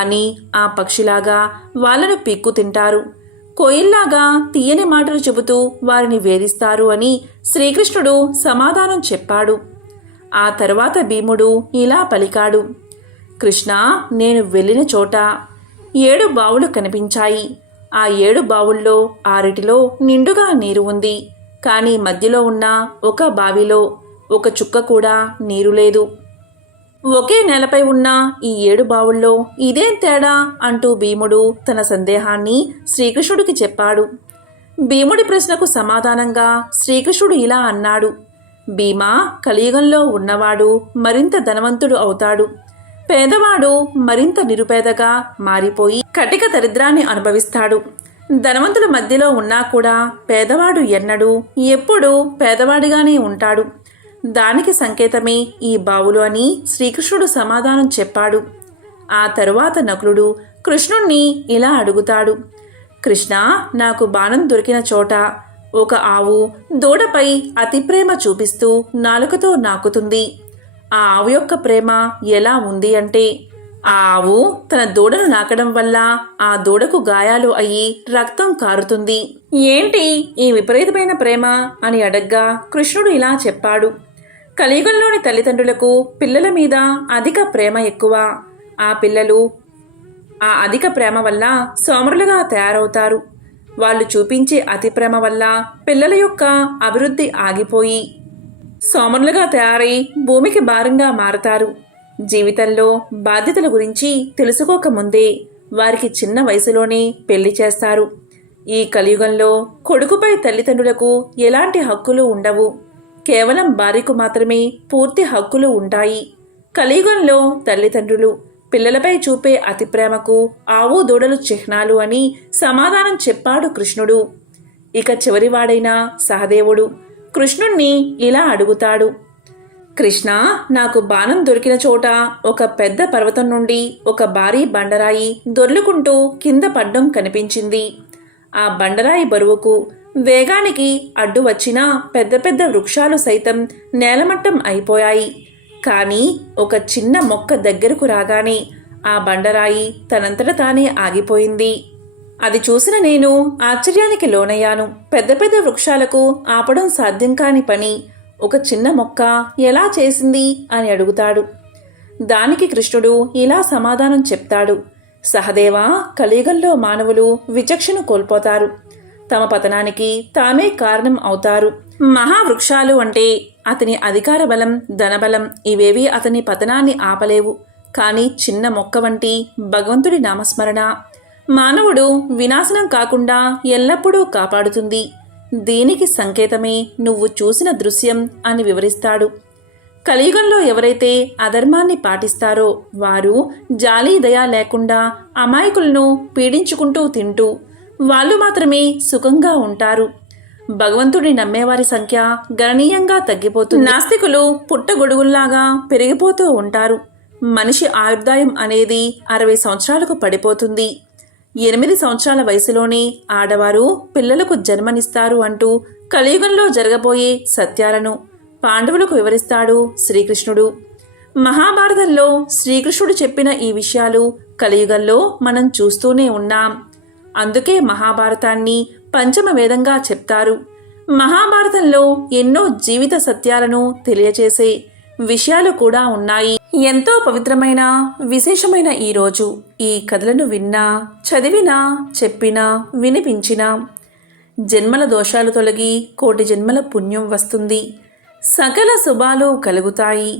అని ఆ పక్షిలాగా వాళ్ళను పిక్కు తింటారు. కోయిల్లాగా తీయని మాటలు చెబుతూ వారిని వేధిస్తారు అని శ్రీకృష్ణుడు సమాధానం చెప్పాడు. ఆ తరువాత భీముడు ఇలా పలికాడు. కృష్ణ, నేను వెళ్ళిన చోట 7 బావులు కనిపించాయి. ఆ 7 బావుల్లో 6 నిండుగా నీరు ఉంది. కానీ మధ్యలో ఉన్న ఒక బావిలో ఒక చుక్క కూడా నీరు లేదు. ఒకే నేలపై ఉన్న ఈ 7 బావుల్లో ఇదేం తేడా అంటూ భీముడు తన సందేహాన్ని శ్రీకృష్ణుడికి చెప్పాడు. భీముడి ప్రశ్నకు సమాధానంగా శ్రీకృష్ణుడు ఇలా అన్నాడు. భీమా, కలియుగంలో ఉన్నవాడు మరింత ధనవంతుడు అవుతాడు. పేదవాడు మరింత నిరుపేదగా మారిపోయి కటిక దరిద్రాన్ని అనుభవిస్తాడు. ధనవంతుల మధ్యలో ఉన్నా కూడా పేదవాడు ఎన్నడూ ఎప్పుడూ పేదవాడిగానే ఉంటాడు. దానికి సంకేతమే ఈ బావులు అని శ్రీకృష్ణుడు సమాధానం చెప్పాడు. ఆ తరువాత నకులుడు కృష్ణుణ్ణి ఇలా అడుగుతాడు. కృష్ణ, నాకు బాణం దొరికిన చోట ఒక ఆవు దూడపై అతి ప్రేమ చూపిస్తూ నాలుకతో నాకుతుంది. ఆ ఆవు యొక్క ప్రేమ ఎలా ఉంది అంటే, ఆ ఆవు తన దూడను నాకడం వల్ల ఆ దూడకు గాయాలు అయ్యి రక్తం కారుతుంది. ఏంటి ఈ విపరీతమైన ప్రేమ అని అడగ్గా కృష్ణుడు ఇలా చెప్పాడు. కలియుగంలోని తల్లిదండ్రులకు పిల్లల మీద అధిక ప్రేమ ఎక్కువ. ఆ పిల్లలు ఆ అధిక ప్రేమ వల్ల సోమరులుగా తయారవుతారు. వాళ్ళు చూపించే అతి ప్రేమ వల్ల పిల్లల యొక్క అభివృద్ధి ఆగిపోయి సోమరులుగా తయారై భూమికి భారంగా మారతారు. జీవితంలో బాధ్యతల గురించి తెలుసుకోకముందే వారికి చిన్న వయసులోనే పెళ్లి చేస్తారు. ఈ కలియుగంలో కొడుకుపై తల్లిదండ్రులకు ఎలాంటి హక్కులు ఉండవు. కేవలం భార్యకు మాత్రమే పూర్తి హక్కులు ఉంటాయి. కలియుగంలో తల్లిదండ్రులు పిల్లలపై చూపే అతి ప్రేమకు ఆవు దూడలు చిహ్నాలు అని సమాధానం చెప్పాడు కృష్ణుడు. ఇక చివరివాడైన సహదేవుడు కృష్ణుణ్ణి ఇలా అడుగుతాడు. కృష్ణ, నాకు బాణం దొరికిన చోట ఒక పెద్ద పర్వతం నుండి ఒక భారీ బండరాయి దొర్లుకుంటూ కింద పడ్డం కనిపించింది. ఆ బండరాయి బరువుకు వేగానికి అడ్డు వచ్చిన పెద్ద పెద్ద వృక్షాలు సైతం నేలమట్టం అయిపోయాయి. కానీ ఒక చిన్న మొక్క దగ్గరకు రాగానే ఆ బండరాయి తనంతట తానే ఆగిపోయింది. అది చూసిన నేను ఆశ్చర్యానికి లోనయ్యాను. పెద్ద పెద్ద వృక్షాలకు ఆపడం సాధ్యం కాని పని ఒక చిన్న మొక్క ఎలా చేసింది అని అడుగుతాడు. దానికి కృష్ణుడు ఇలా సమాధానం చెప్తాడు. సహదేవా, కలియుగంలో మానవులు విచక్షణ కోల్పోతారు. తమ పతనానికి తామే కారణం అవుతారు. మహావృక్షాలు అంటే అతని అధికార బలం, ధనబలం ఇవేవి అతని పతనాన్ని ఆపలేవు. కానీ చిన్న మొక్క వంటి భగవంతుడి నామస్మరణ మానవుడు వినాశనం కాకుండా ఎల్లప్పుడూ కాపాడుతుంది. దీనికి సంకేతమే నువ్వు చూసిన దృశ్యం అని వివరిస్తాడు. కలియుగంలో ఎవరైతే అధర్మాన్ని పాటిస్తారో వారు జాలి దయ లేకుండా అమాయకులను పీడించుకుంటూ తింటూ వాళ్ళు మాత్రమే సుఖంగా ఉంటారు. భగవంతుడిని నమ్మేవారి సంఖ్య గణనీయంగా తగ్గిపోతుంది. నాస్తికులు పుట్టగొడుగుల్లాగా పెరిగిపోతూ ఉంటారు. మనిషి ఆయుర్దాయం అనేది 60 సంవత్సరాలకు పడిపోతుంది. 8 సంవత్సరాల వయసులోనే ఆడవారు పిల్లలకు జన్మనిస్తారు అంటూ కలియుగంలో జరగబోయే సత్యాలను పాండవులకు వివరిస్తాడు శ్రీకృష్ణుడు. మహాభారతంలో శ్రీకృష్ణుడు చెప్పిన ఈ విషయాలు కలియుగంలో మనం చూస్తూనే ఉన్నాం. అందుకే మహాభారతాన్ని పంచమ వేదంగా చెప్తారు. మహాభారతంలో ఎన్నో జీవిత సత్యాలను తెలియచేసే విషయాలు కూడా ఉన్నాయి. ఎంతో పవిత్రమైన విశేషమైన ఈరోజు ఈ కథలను విన్నా, చదివినా, చెప్పినా, వినిపించినా జన్మల దోషాలు తొలగి కోటి జన్మల పుణ్యం వస్తుంది. సకల శుభాలు కలుగుతాయి.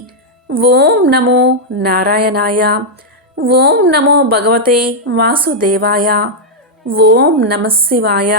ఓం నమో నారాయణాయ. ఓం నమో భగవతే వాసుదేవాయ. ఓం నమః శివాయ.